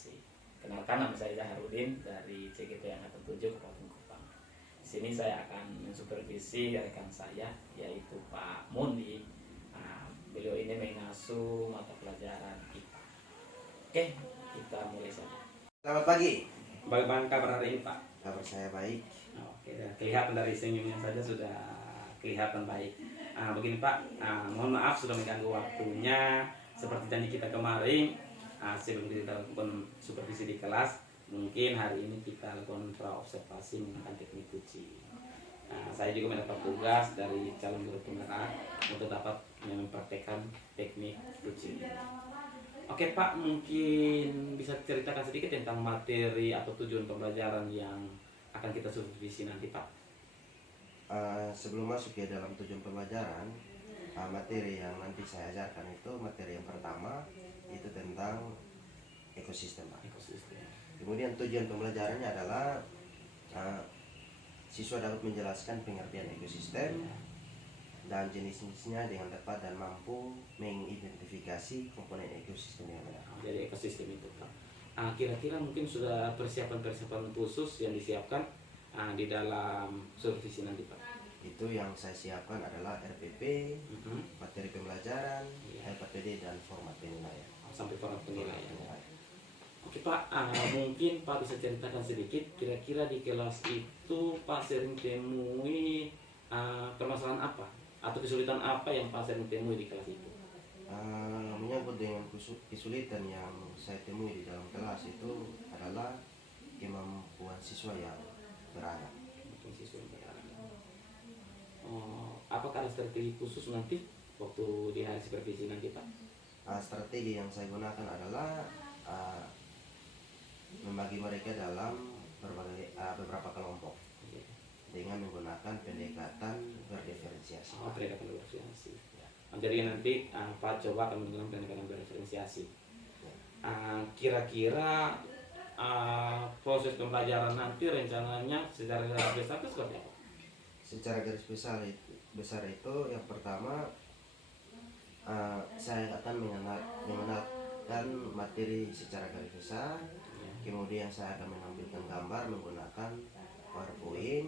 observasi. Kenalkan, nama saya Zaharudin dari CGT Angkatan 7 Kabupaten Kupang. Di sini saya akan mensupervisi rekan saya yaitu Pak Mundi. Beliau ini mengasuh mata pelajaran IPA. Oke, kita mulai saja. Selamat pagi. Bagaimana kabar hari ini, Pak? Kabar saya baik. Oke, kelihatan dari senyumnya saja sudah kelihatan baik. Begini Pak, mohon maaf sudah mengganggu waktunya. Seperti janji kita kemarin, sebelum kita lakukan supervisi di kelas, mungkin hari ini kita lakukan pra-observasi menggunakan teknik kucing. Saya juga mendapat tugas dari calon guru penggerak untuk dapat mempraktekkan teknik kucing. Oke Pak, mungkin bisa ceritakan sedikit tentang materi atau tujuan pembelajaran yang akan kita supervisi nanti Pak. Sebelum masuk ya dalam tujuan pembelajaran, materi yang nanti saya ajarkan itu materi yang pertama itu tentang ekosistem, Pak. Kemudian tujuan pembelajarannya adalah siswa dapat menjelaskan pengertian ekosistem dan jenis-jenisnya dengan tepat dan mampu mengidentifikasi komponen ekosistem yang benar. Jadi ekosistem itu Pak. Kira-kira mungkin sudah persiapan-persiapan khusus yang disiapkan di dalam supervisi nanti Pak? Itu yang saya siapkan adalah RPP, materi pembelajaran, LKPD dan format penilaian. Sampai format penilaian. Oke Pak, mungkin Pak bisa ceritakan sedikit kira-kira di kelas itu Pak sering temui permasalahan apa atau kesulitan apa yang Pak sering temui di kelas itu? Menyangkut dengan kesulitan yang saya temui di dalam kelas itu adalah kemampuan siswa yang beranak. Apakah ada strategi khusus nanti waktu di hari supervisi nanti Pak? Strategi yang saya gunakan adalah membagi mereka dalam beberapa kelompok dengan menggunakan pendekatan berdiferensiasi. Pendekatan berdiferensiasi. Jadi nanti Pak coba akan menggunakan pendekatan berdiferensiasi. Kira-kira proses pembelajaran nanti rencananya secara garis besar itu seperti apa? Secara garis besar itu yang pertama saya akan mengenalkan materi secara garis besar. Kemudian saya akan menampilkan gambar menggunakan PowerPoint.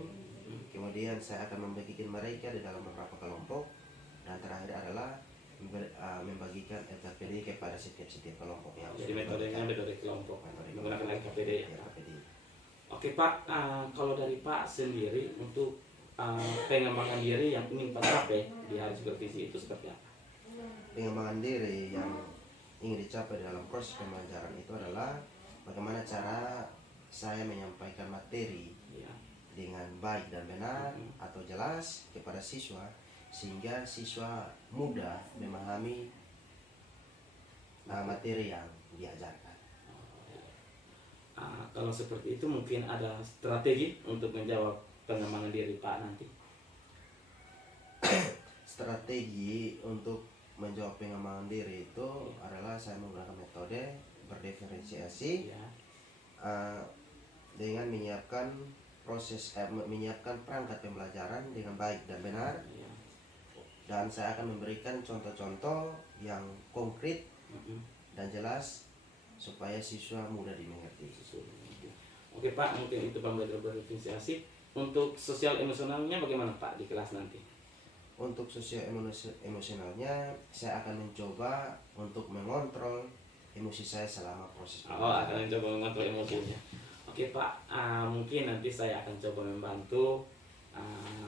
Kemudian saya akan membagikan mereka di dalam beberapa kelompok. Dan terakhir adalah membagikan LKPD kepada setiap kelompok yang. Jadi metodenya metode kelompok menggunakan LKPD ya. Oke Pak, kalau dari Pak sendiri untuk pengembangan diri yang ingin Pak capai di hari supervisi itu seperti apa? Pengembangan diri yang ingin dicapai dalam proses pembelajaran itu adalah bagaimana cara saya menyampaikan materi dengan baik dan benar atau jelas kepada siswa sehingga siswa mudah memahami materi yang diajarkan. Kalau seperti itu mungkin ada strategi untuk menjawab pengembangan diri Pak nanti. Strategi untuk menjawab pengembangan diri itu adalah saya menggunakan metode berdiferensiasi dengan menyiapkan menyiapkan perangkat pembelajaran dengan baik dan benar. Dan saya akan memberikan contoh-contoh yang konkret dan jelas supaya siswa mudah dimengerti. Oke Pak, mungkin itu pembelajaran berdiferensiasi. Untuk sosial emosionalnya bagaimana Pak di kelas nanti? Untuk sosial emosionalnya saya akan mencoba untuk mengontrol emosi saya selama proses pembelajaran. Akan mencoba mengontrol emosinya. Oke Pak, mungkin nanti saya akan coba membantu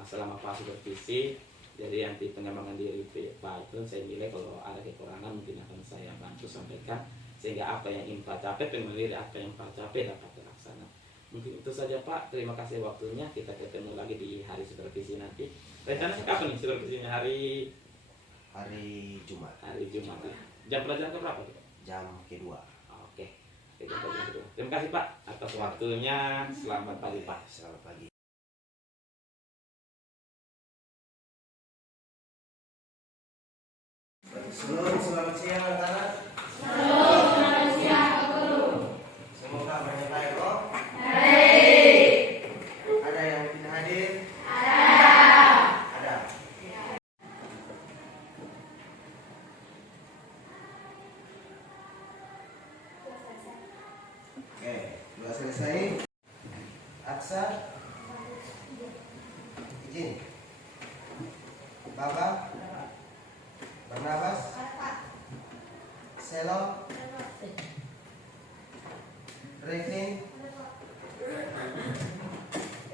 selama Pak supervisi. Jadi nanti pengembangan diri Pak itu saya nilai kalau ada kekurangan mungkin akan saya bantu sampaikan sehingga apa yang ingin Pak capai, pengembangan diri apa yang Pak capai dapat terlaksana. Mungkin itu saja Pak, terima kasih waktunya, kita ketemu lagi di hari supervisi nanti. Rencananya kapan nih supervisinya? Hari Jumat. Hari Jumat ya. Jam pelajaran berapa Pak? Jam kedua. Oke, jam pelajaran kedua. Terima kasih Pak atas waktunya, selamat pagi Pak. Selamat pagi. Selamat siang anak-anak. Selamat siang Guru. Semoga banyak baik kok. Baik. Ada yang tidak hadir? Ada. Sudah selesai. Aksa, izin. Baba, Barnabas, Selo, Revin,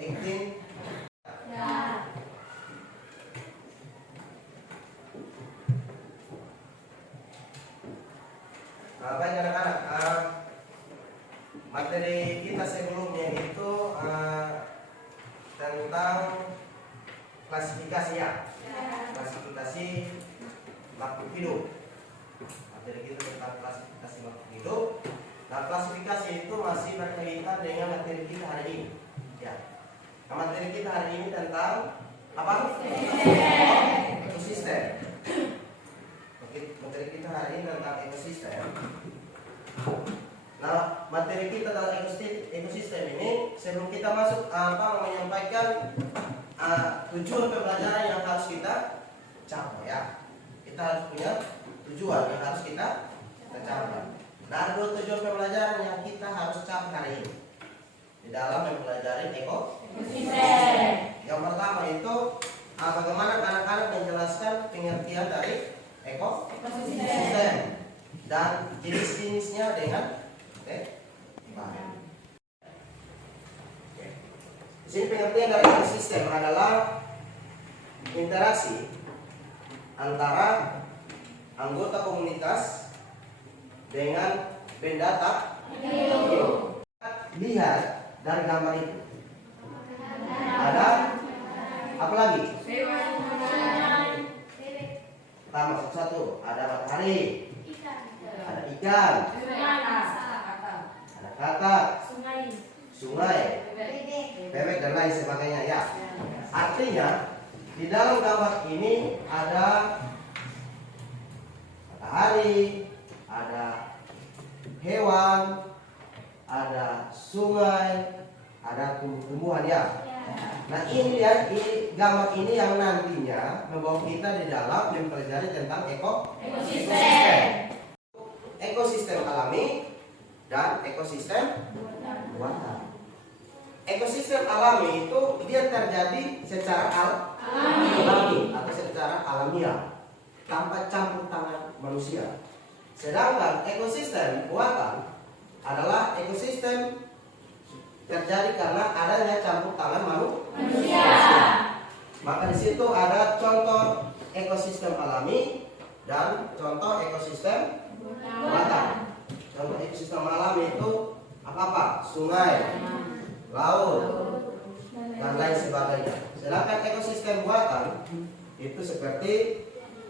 Ektin. Baik anak-anak, materi kita sebelumnya itu tentang klasifikasi ya, klasifikasi makhluk hidup. Materi kita tentang klasifikasi makhluk hidup. Nah, klasifikasi itu masih berkaitan dengan materi kita hari ini. Ya, nah, materi kita hari ini tentang apa? Ekosistem. Materi kita hari ini tentang ekosistem. Nah, materi kita tentang ekosistem ini, sebelum kita masuk menyampaikan tujuan pembelajaran yang harus kita capai ya. Kita harus punya tujuan yang harus kita capai. Nah, dua tujuan pembelajaran yang kita harus capai hari ini di dalam mempelajari ekosistem. Yang pertama itu bagaimana anak-anak menjelaskan pengertian dari ekosistem dan jenis-jenisnya dengan baik. Di sini pengertian dari ekosistem adalah interaksi antara anggota komunitas dengan benda tak hidup. Lihat dari gambar itu. Ada apa lagi? Pertama satu, ada matahari, ada ikan, ada kakak, sungai, bebek dan lain sebagainya ya. Artinya di dalam gambar ini ada matahari, ada hewan, ada sungai, ada tumbuh-tumbuhan ya. Nah ini ya, ini gambar ini yang nantinya membawa kita di dalam mempelajari tentang ekosistem. Ekosistem alami dan ekosistem buatan. Ekosistem alami itu dia terjadi secara alami atau secara alamiah tanpa campur tangan manusia. Sedangkan ekosistem buatan adalah ekosistem terjadi karena adanya campur tangan manusia. Maka di situ ada contoh ekosistem alami dan contoh ekosistem buatan. Contoh ekosistem alami itu apa? Sungai, laut, dan lain sebagainya. Sedangkan ekosistem buatan itu seperti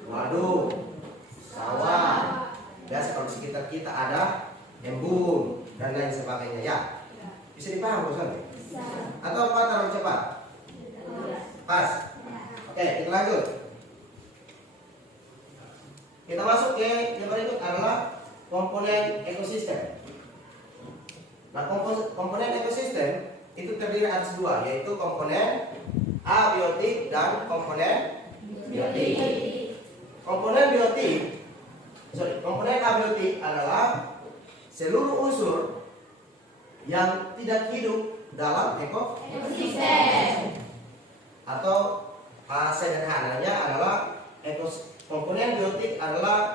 waduk, sawah, biasa kalau di sekitar kita ada embung dan lain sebagainya ya. Bisa dipaham bosan? Atau apa terlalu cepat? Pas. Oke, kita lanjut. Kita masuk ke yang berikut adalah komponen ekosistem. Nah, komponen ekosistem itu terdiri atas dua, yaitu komponen abiotik dan komponen biotik. Komponen abiotik adalah seluruh unsur yang tidak hidup dalam ekosistem. Atau sederhananya adalah komponen biotik adalah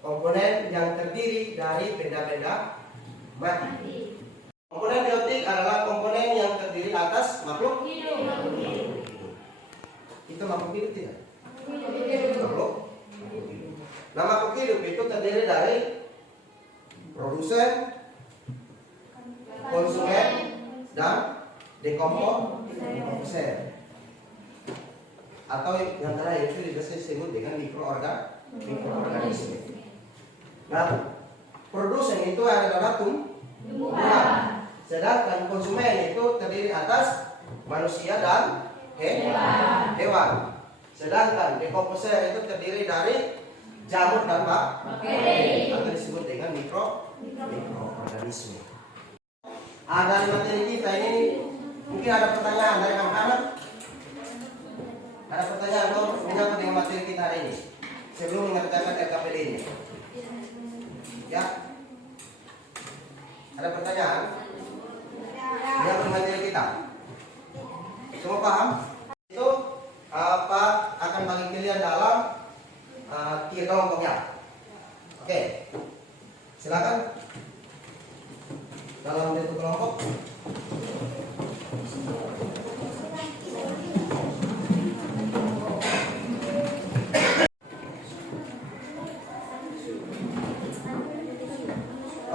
komponen yang terdiri dari benda-benda mati. Komponen biotik adalah komponen yang terdiri atas makhluk hidup. Itu makhluk hidup tidak? Makhluk hidup. Nah, makhluk hidup itu terdiri dari produsen, konsumen, dan dekomposer. Atau yang terakhir itu juga disebut dengan mikroorganisme. Nah, produsen itu adalah tumbuhan. Sedangkan konsumen itu terdiri atas manusia dan hewan. Sedangkan dekomposer itu terdiri dari jamur dan bakteri atau disebut dengan mikroorganisme. Dari materi kita ini mungkin ada pertanyaan dari anak-anak. Ada pertanyaan atau menyangkut dengan materi kita hari ini sebelum mengerjakan RKPD ini? Ya. Ada pertanyaan? Yang materi kita. Semua paham? Itu apa akan bagi kalian dalam 3 kelompoknya. Oke. Silakan. Dalam satu kelompok.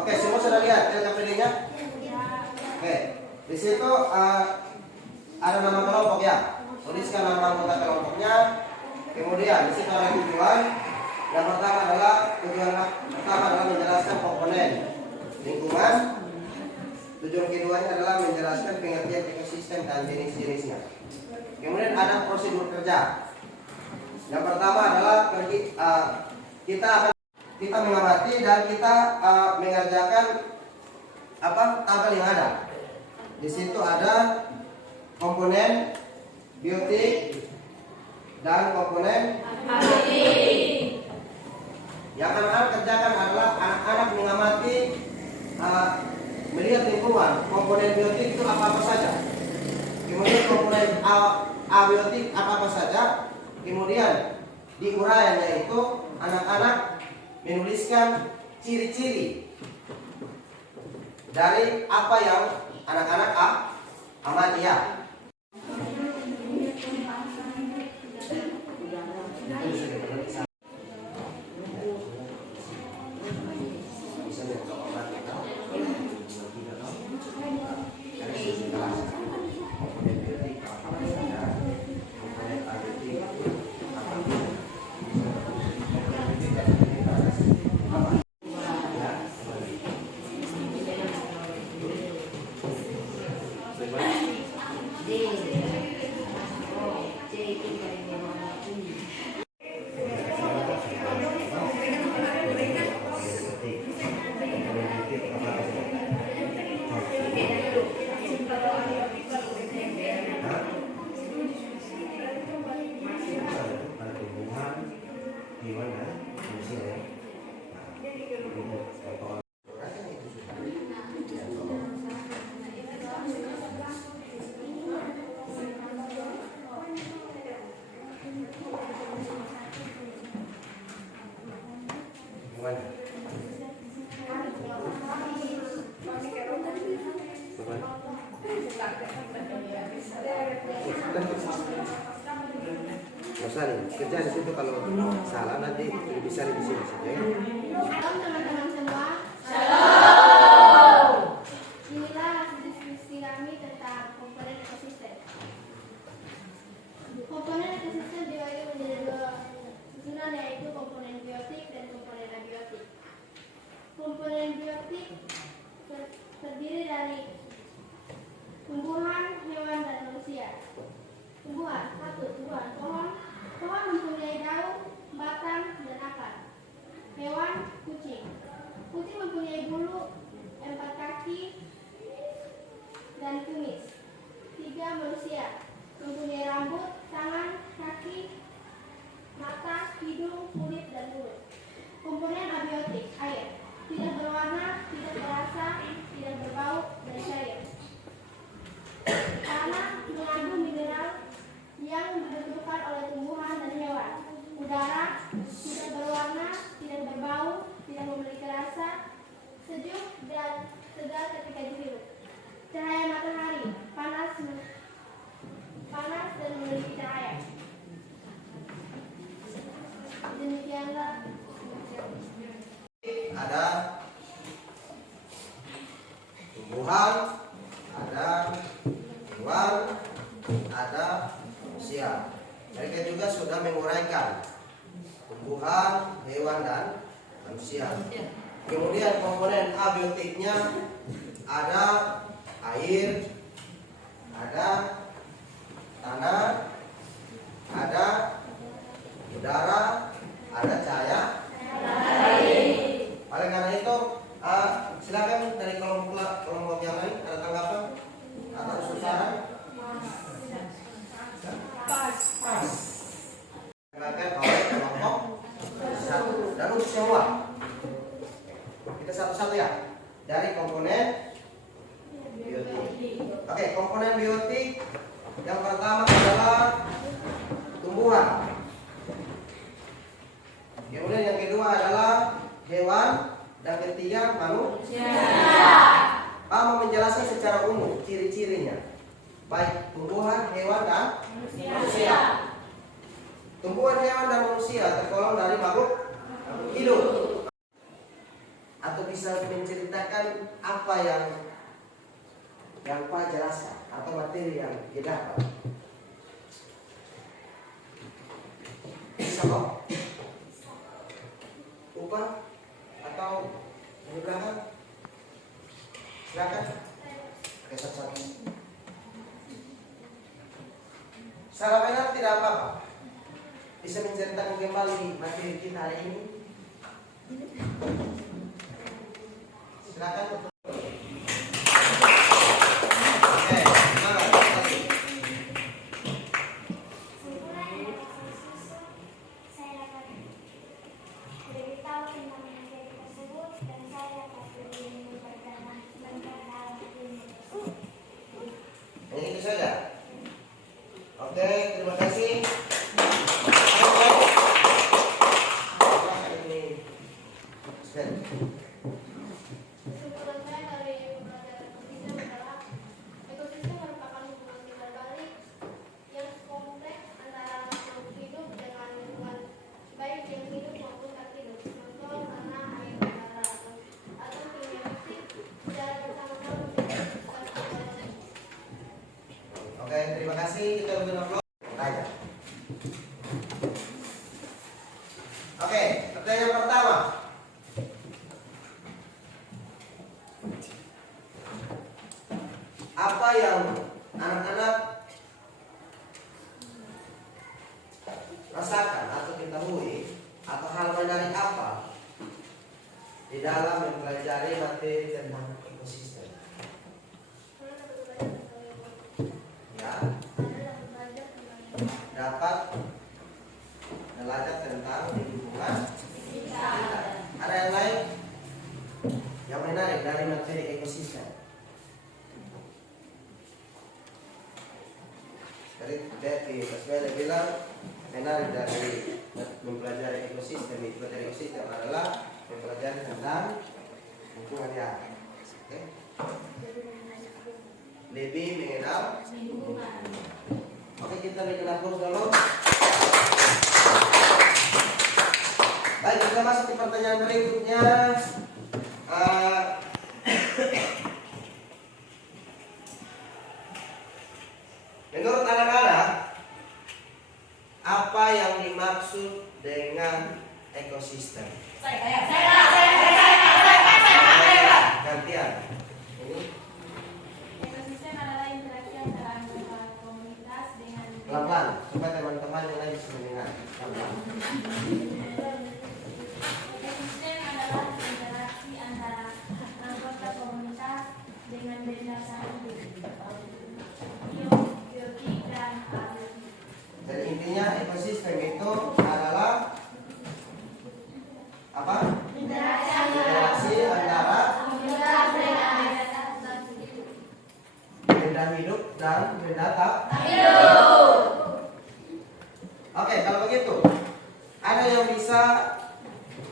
Oke, semua sudah lihat KPD-nya? Oke. Di situ ada nama kelompok ya. Tuliskan nama anggota kelompoknya. Kemudian di situ ada tujuan. Yang pertama adalah menjelaskan komponen lingkungan. Tujuan keduanya adalah menjelaskan pengertian ekosistem dan jenis-jenisnya. Kemudian ada prosedur kerja. Yang pertama adalah kita mengamati dan kita mengerjakan tabel yang ada. Di situ ada komponen biotik dan komponen abiotik. Yang anak-anak kerjakan adalah anak-anak mengamati, melihat lingkungan. Komponen biotik itu apa-apa saja. Kemudian komponen abiotik apa-apa saja. Kemudian di uraiannya itu anak-anak menuliskan ciri-ciri dari apa yang anak-anak amati ya. Kerja di situ, kalau salah nanti bisa di sini saja ya. Shalom teman-teman semua. Shalom. Inilah hasil diskusi kami tentang komponen ekosistem. Komponen ekosistem dibagi menjadi 2 susunan, yaitu komponen biotik dan komponen abiotik. Komponen biotik terdiri dari tumbuhan, hewan, dan manusia. Tumbuhan, 1. Tumbuhan pohon. Pohon mempunyai daun, batang, dan akar. Hewan, kucing. Kucing mempunyai bulu, 4 kaki, dan kumis. 3. Manusia mempunyai rambut, tangan, kaki, mata, hidung, kulit, dan mulut. Komponen abiotik, air. Tidak berwarna, tidak berasa, tidak berbau, dan cair. Tanah mengandung mineral yang dibutuhkan oleh tumbuhan dan hewan. Udara tidak berwarna, tidak berbau, tidak memiliki rasa, sejuk dan segar ketika dihirup. Cahaya matahari panas dan memiliki cahaya. Demikianlah. Ada tumbuhan, ada hewan, ada manusia. Mereka juga sudah menguraikan tumbuhan, hewan, dan manusia. Kemudian komponen abiotiknya ada air, ada tanah, ada udara, ada cahaya. Oleh karena itu, silakan dari kelompok yang lain ada tanggapan atau saran? Silakan oleh kelompok 1 dan untuk semua. Kita satu-satu ya. Dari komponen Pak mau menjelaskan secara umum ciri-cirinya, baik tumbuhan, hewan, dan manusia. Tumbuhan, hewan, dan manusia tergolong dari makhluk hidup. Atau bisa menceritakan apa yang Pak jelaskan atau materi yang didapat. Bisa kok? Upah atau dari belakang? Silakan. Oke, satu-satu. Salah benar tidak apa-apa. Bisa menceritakan kembali materi kita hari ini. Silakan. Oke, semangat. Saya dapat beritahu tentang materi tersebut dan saya dapat lebih memperdalam ilmu tersebut. Hanya itu saja. Oke, terima kasih. Silakan ini. Kesimpulan saya dari pembelajaran ekosistem adalah ekosistem merupakan hubungan timbal balik yang kompleks antara makhluk hidup dengan lingkungan, baik yang hidup maupun tak hidup. Contoh tanah, air, udara, atau kimia fisik secara bersama-sama menjadi satu ekosistem. Oke, terima kasih. Kita udah tanya. Oke, pertanyaan pertama. Apa yang anak-anak rasakan atau ketahui atau hal menarik apa di dalam mempelajari materi tentang ekosistem? Ya, dapat belajar tentang lingkungan kita. Ada yang lain yang menarik dari materi ekosistem? Tadi Mas Bela bilang menarik dari mempelajari ekosistem itu materi ekosistem adalah mempelajari tentang lingkungan ya. Oke. Lebih mengenal lingkungan. Oke, kita bikin aplaus dulu. Baik, kita masuk ke pertanyaan berikutnya. Menurut anak-anak, apa yang dimaksud dengan ekosistem? Gantian. Ini Ekosistem adalah interaksi antara anggota komunitas dengan pelan-pelan supaya teman-teman yang lain bisa mendengar. Pelan-pelan. ekosistem adalah interaksi antara anggota komunitas dengan benda hidup, biotik dan abiotik. Jadi intinya ekosistem itu adalah apa? Interaksi antara benda hidup dan benda tak hidup. Oke, kalau begitu, ada yang bisa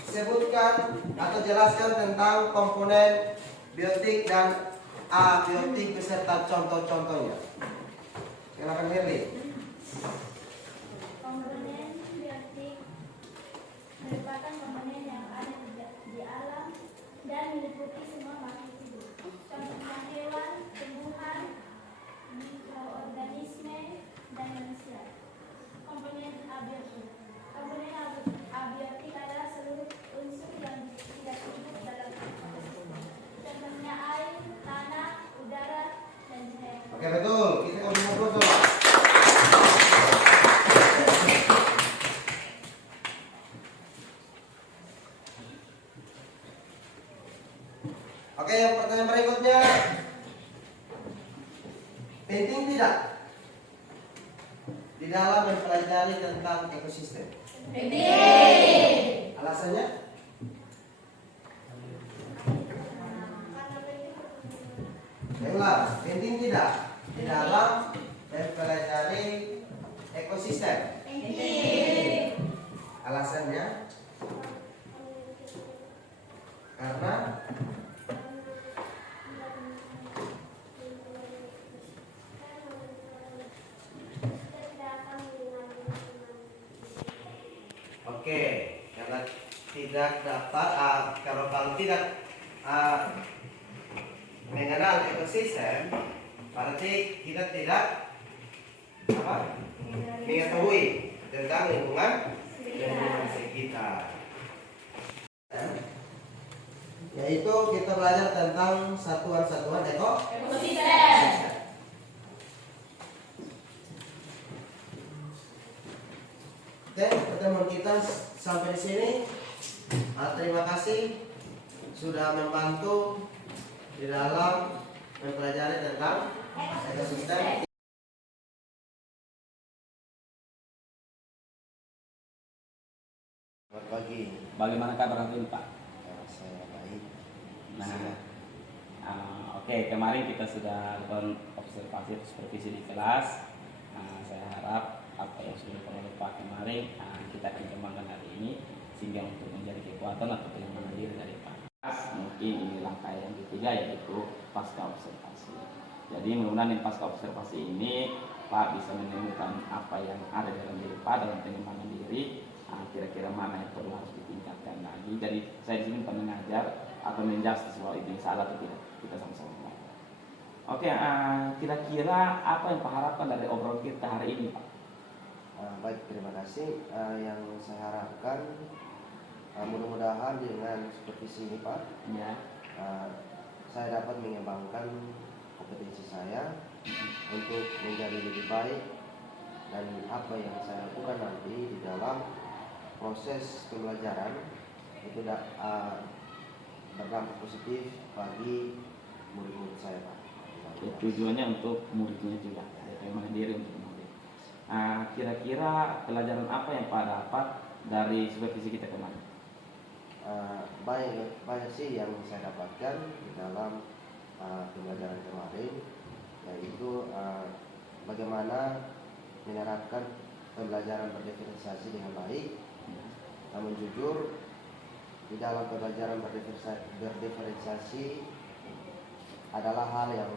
sebutkan atau jelaskan tentang komponen biotik dan abiotik beserta contoh-contohnya? Silakan Mirli. Komponen biotik merupakan komponen yang ada di alam dan meliputi semua makhluk hidup. Contohnya hewan, tumbuhan, mikroorganisme, dan manusia. Komponen abiotik. Komponen abiotik adalah seluruh unsur yang tidak hidup dalam ekosistem. Contohnya air, tanah, udara, dan cahaya. Oke, betul. Kita ngobrol dulu. Oke, yang pertanyaan berikutnya. Penting tidak di dalam mempelajari tentang ekosistem? Penting. Alasannya? Ulang, penting tidak di dalam mempelajari ekosistem? Penting. Alasannya? Karena Oke, karena tidak dapat kalau tidak mengenal ekosistem, berarti kita tidak mengetahui tentang lingkungan sekitar. Yaitu kita belajar tentang satuan-satuan ekosistem. Oke, pertemuan kita sampai di sini. Terima kasih sudah membantu di dalam mempelajari tentang ekosistem. Selamat pagi. Bagaimana kabar hari ini, Pak? Saya baik. Nah, oke, kemarin kita sudah lakukan observasi atau supervisi di kelas. Saya harap apa yang sudah dilakukan oleh Pak kemarin kita akan kembangkan hari ini sehingga untuk menjadi kekuatan atau pengembangan diri dari Pak. Mungkin ini langkah yang ketiga, yaitu pasca observasi. Jadi mudah-mudahan di pasca observasi ini Pak bisa menemukan apa yang ada dalam diri Pak dalam pengembangan diri. Kira-kira mana yang perlu harus ditingkatkan lagi. Jadi saya di sini bukan mengajar atau menjustis bahwa itu salah atau tidak. Kita sama-sama belajar. Oke, kira-kira apa yang Pak harapkan dari obrolan kita hari ini, Pak? Baik, terima kasih. Yang saya harapkan mudah-mudahan dengan supervisi ini, Pak, Ya. saya dapat mengembangkan kompetensi saya untuk menjadi lebih baik, dan apa yang saya lakukan nanti di dalam proses pembelajaran itu berdampak positif bagi murid-murid saya, Pak. Tujuannya untuk muridnya juga, pengembangan diri untuk murid. Kira-kira pelajaran apa yang Pak dapat dari supervisi kita kemarin? Banyak sih yang saya dapatkan di dalam pembelajaran kemarin, yaitu bagaimana menerapkan pembelajaran berdiferensiasi dengan baik. Namun jujur, di dalam pembelajaran berdiferensiasi adalah hal yang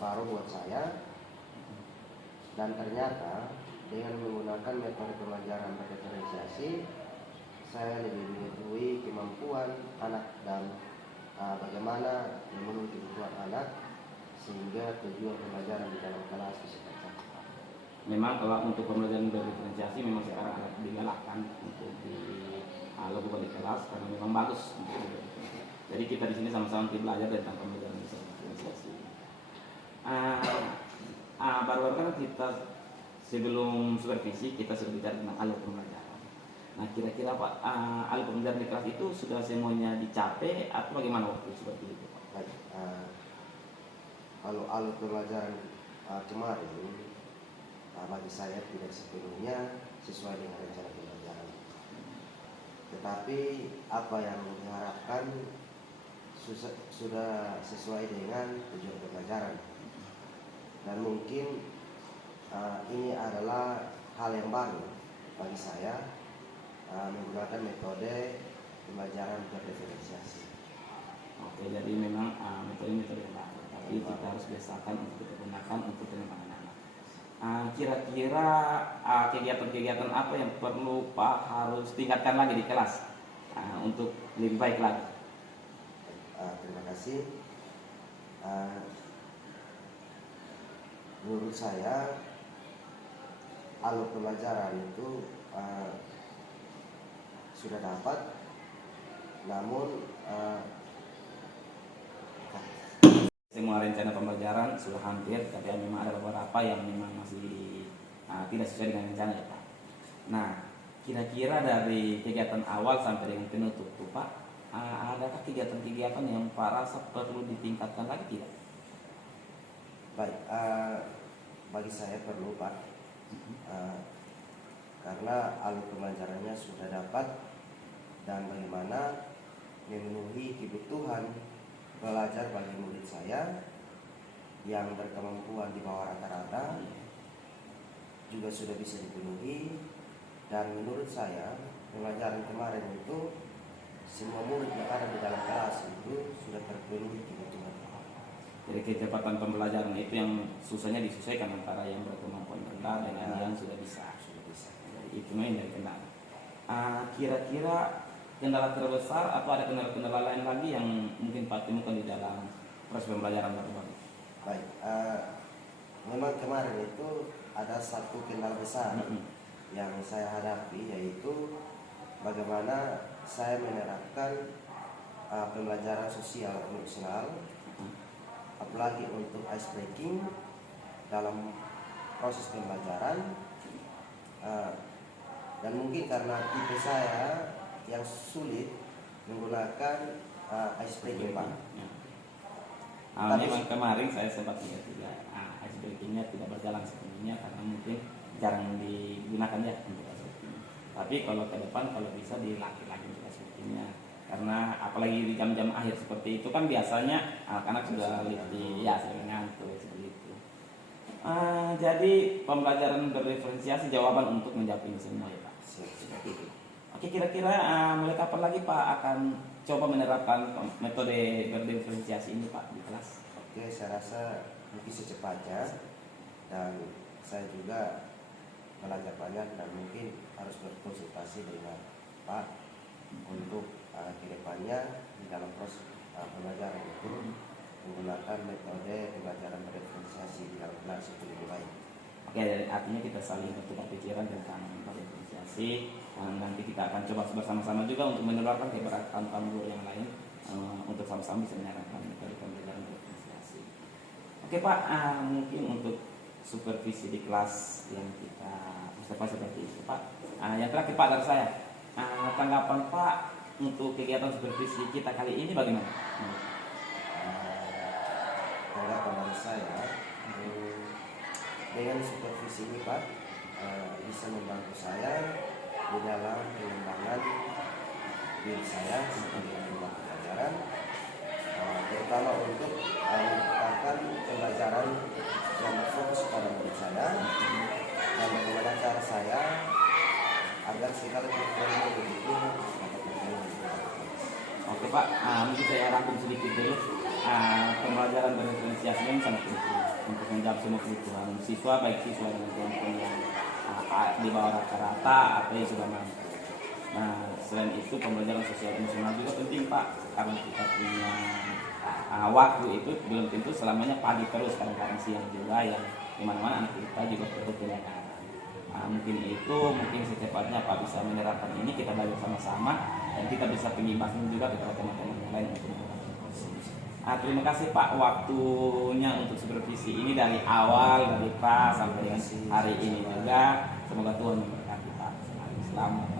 baru buat saya, dan ternyata dengan menggunakan metode pembelajaran berdiferensiasi saya lebih mengetahui kemampuan anak dan bagaimana memenuhi kebutuhan anak sehingga tujuan pembelajaran di dalam kelas bisa tercapai. Memang kalau untuk pembelajaran berdiferensiasi memang sekarang agak digalakkan untuk dilakukan di kelas karena memang bagus. Jadi kita di sini sama-sama belajar tentang pembelajaran berdiferensiasi. Baru-baru kan kita sebelum supervisi kita sudah bicara tentang alur pembelajaran. Nah, kira-kira Pak, alur pembelajaran di kelas itu sudah semuanya dicapai atau bagaimana waktu seperti itu, Pak? Baik, kalau alur pembelajaran kemarin bagi saya tidak sepenuhnya sesuai dengan rencana pembelajaran. Tetapi apa yang diharapkan sudah sesuai dengan tujuan pembelajaran. Dan mungkin ini adalah hal yang baru bagi saya, menggunakan metode pembelajaran berdiferensiasi. Oke, jadi memang metode yang baru, tapi kita harus biasakan untuk kita gunakan untuk pengembangan anak. Kira-kira kegiatan-kegiatan apa yang perlu Pak harus tingkatkan lagi di kelas untuk lebih baik lagi? Terima kasih. Menurut saya alur pembelajaran itu sudah dapat, namun semua rencana pembelajaran sudah hampir, tapi memang ada beberapa yang memang masih tidak sesuai dengan rencana ya, Pak. Nah, kira-kira dari kegiatan awal sampai dengan penutup tuh, Pak, adakah kegiatan-kegiatan yang Pak rasa perlu ditingkatkan lagi tidak? baik, bagi saya perlu, Pak, karena alur pembelajarannya sudah dapat, dan bagaimana memenuhi kebutuhan belajar bagi murid saya yang berkemampuan di bawah rata-rata juga sudah bisa dipenuhi. Dan menurut saya pembelajaran kemarin itu semua murid yang ada di dalam kelas itu sudah terpenuhi kebutuhan. Jadi kecepatan pembelajaran itu yang susahnya disesuaikan antara yang berkemampuan rendah dengan yang sudah bisa. Sudah bisa. Jadi itu memang dari kendala. kira-kira kendala terbesar atau ada kendala-kendala lain lagi yang mungkin Pak temukan di dalam proses pembelajaran baru-baru? Baik, memang kemarin itu ada satu kendala besar yang saya hadapi, yaitu bagaimana saya menerapkan pembelajaran sosial emosional, apalagi untuk ice breaking dalam proses pembelajaran. Dan mungkin karena tipe saya yang sulit menggunakan ice breaking, Pak. Memang kemarin saya sempat lihat juga ice breakingnya tidak berjalan sepenuhnya karena mungkin jarang digunakan ya untuk ice breaking. Tapi kalau ke depan kalau bisa dilatih lagi untuk ice breakingnya, karena apalagi di jam-jam akhir seperti itu kan biasanya anak-anak sudah letih, ya sudah ngantuk seperti itu. Jadi pembelajaran berdiferensiasi jawaban untuk menjawab ini semua ya Pak. Seperti itu. Oke, kira-kira mulai kapan lagi Pak akan coba menerapkan metode berdiferensiasi ini Pak di kelas? Oke, saya rasa mungkin secepatnya, dan saya juga belajar banyak dan mungkin harus berkonsultasi dengan Pak untuk kedepannya di dalam proses pembelajaran itu menggunakan metode pembelajaran berdiferensiasi di dalam kelas itu lebih baik. Oke, artinya kita saling bertukar pikiran tentang berdiferensiasi. Nanti kita akan coba bersama-sama juga untuk menularkan kepada kawan-kawan guru yang lain untuk sama-sama bisa menerapkan metode pembelajaran berdiferensiasi. Oke Pak, mungkin untuk supervisi di kelas yang kita observasi seperti itu Pak. Yang terakhir Pak dari saya, tanggapan Pak untuk kegiatan supervisi kita kali ini bagaimana? Tanggapan dari saya, dengan supervisi ini Pak bisa membantu saya di dalam pengembangan diri saya sebagai pembuat pelajaran, terutama untuk menciptakan pembelajaran yang berfokus pada murid saya, dan bagaimana cara saya agar segala tujuan itu dapat terpenuhi. Oke Pak, mungkin saya rangkum sedikit dulu. Pembelajaran berdiferensiasi ini sangat penting untuk menjawab semua kebutuhan siswa, baik siswa dengan kelompok yang di bawah rata-rata atau yang sudah mampu. Nah, selain itu pembelajaran sosial emosional juga penting Pak, karena kita punya waktu itu belum tentu selamanya pagi terus, kadang-kadang siang juga yang dimana-mana anak kita juga perlu penyegaran. Mungkin secepatnya Pak bisa menerapkan ini, kita belajar sama-sama dan kita bisa pengimbangkan juga kepada teman-teman yang lain untuk melakukan proses. Terima kasih Pak waktunya untuk supervisi ini dari awal dari Pak sampai dengan hari ini juga. Semoga Tuhan memberkati Pak. Selamat.